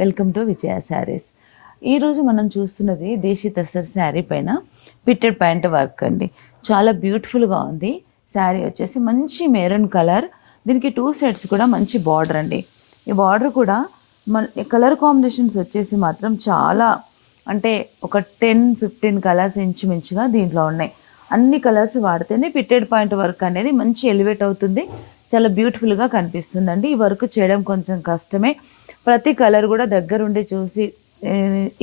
Welcome to విజయ శారీస్. ఈరోజు మనం చూస్తున్నది దేశీ తసర్ శారీ పైన పిట్టెడ్ ప్యాంట్ వర్క్ అండి. చాలా బ్యూటిఫుల్గా ఉంది. శారీ వచ్చేసి మంచి మెరూన్ కలర్, దీనికి 2 సైడ్స్ కూడా మంచి బార్డర్ అండి. ఈ బార్డర్ కూడా కలర్ కాంబినేషన్స్ వచ్చేసి మాత్రం చాలా అంటే ఒక 10-15 కలర్స్ ఇంచుమించుగా దీంట్లో ఉన్నాయి. అన్ని కలర్స్ వాడితేనే పిట్టెడ్ పాయింట్ వర్క్ అనేది మంచి ఎలివేట్ అవుతుంది. చాలా బ్యూటిఫుల్గా కనిపిస్తుందండి. ఈ వర్క్ చేయడం కొంచెం కష్టమే. ప్రతి కలర్ కూడా దగ్గరుండి చూసి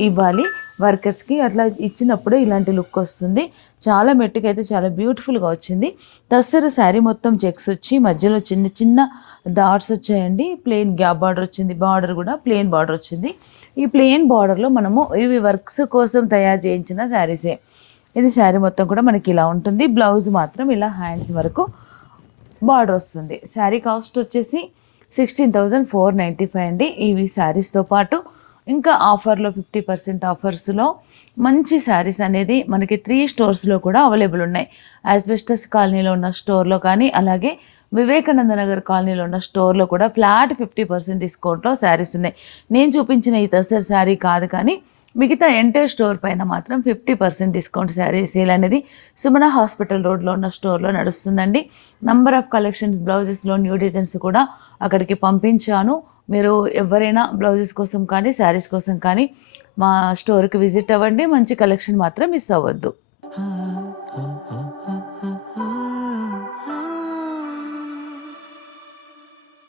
ఇవ్వాలి వర్కర్స్కి. అట్లా ఇచ్చినప్పుడు ఇలాంటి లుక్ వస్తుంది. చాలా మెట్టుకైతే చాలా బ్యూటిఫుల్గా వచ్చింది. తస్సర శారీ మొత్తం చెక్స్ వచ్చి మధ్యలో చిన్న చిన్న డాట్స్ వచ్చాయండి. ప్లెయిన్ గ్యాప్ బార్డర్ వచ్చింది. బార్డర్ కూడా ప్లెయిన్ బార్డర్ వచ్చింది. ఈ ప్లెయిన్ బార్డర్లో మనము ఇవి వర్క్స్ కోసం తయారు చేయించిన శారీసే. ఇది శారీ మొత్తం కూడా మనకి ఇలా ఉంటుంది. బ్లౌజ్ మాత్రం ఇలా హ్యాండ్స్ వరకు బార్డర్ వస్తుంది. శారీ కాస్ట్ వచ్చేసి 16,495 అండి. ఇవి శారీస్తో పాటు ఇంకా ఆఫర్లో 50% ఆఫర్స్లో మంచి శారీస్ అనేది మనకి 3 స్టోర్స్లో కూడా అవైలబుల్ ఉన్నాయి. యాస్బెస్టస్ కాలనీలో ఉన్న స్టోర్లో కానీ, అలాగే వివేకానంద నగర్ కాలనీలో ఉన్న స్టోర్లో కూడా ఫ్లాట్ 50% డిస్కౌంట్లో శారీస్ ఉన్నాయి. నేను చూపించిన ఈ తసర్ శారీ కాదు కానీ మిగతా ఎంటైర్ స్టోర్ పైన మాత్రం 50% డిస్కౌంట్ శారీ సేల్ అనేది సుమన హాస్పిటల్ రోడ్లో ఉన్న స్టోర్లో నడుస్తుందండి. నంబర్ ఆఫ్ కలెక్షన్స్ బ్లౌజెస్లో న్యూ డిజైన్స్ కూడా అక్కడికి పంపించాను. మీరు ఎవరైనా బ్లౌజెస్ కోసం కానీ శారీస్ కోసం కానీ మా స్టోర్కి విజిట్ అవ్వండి. మంచి కలెక్షన్ మాత్రం మిస్ అవ్వద్దు.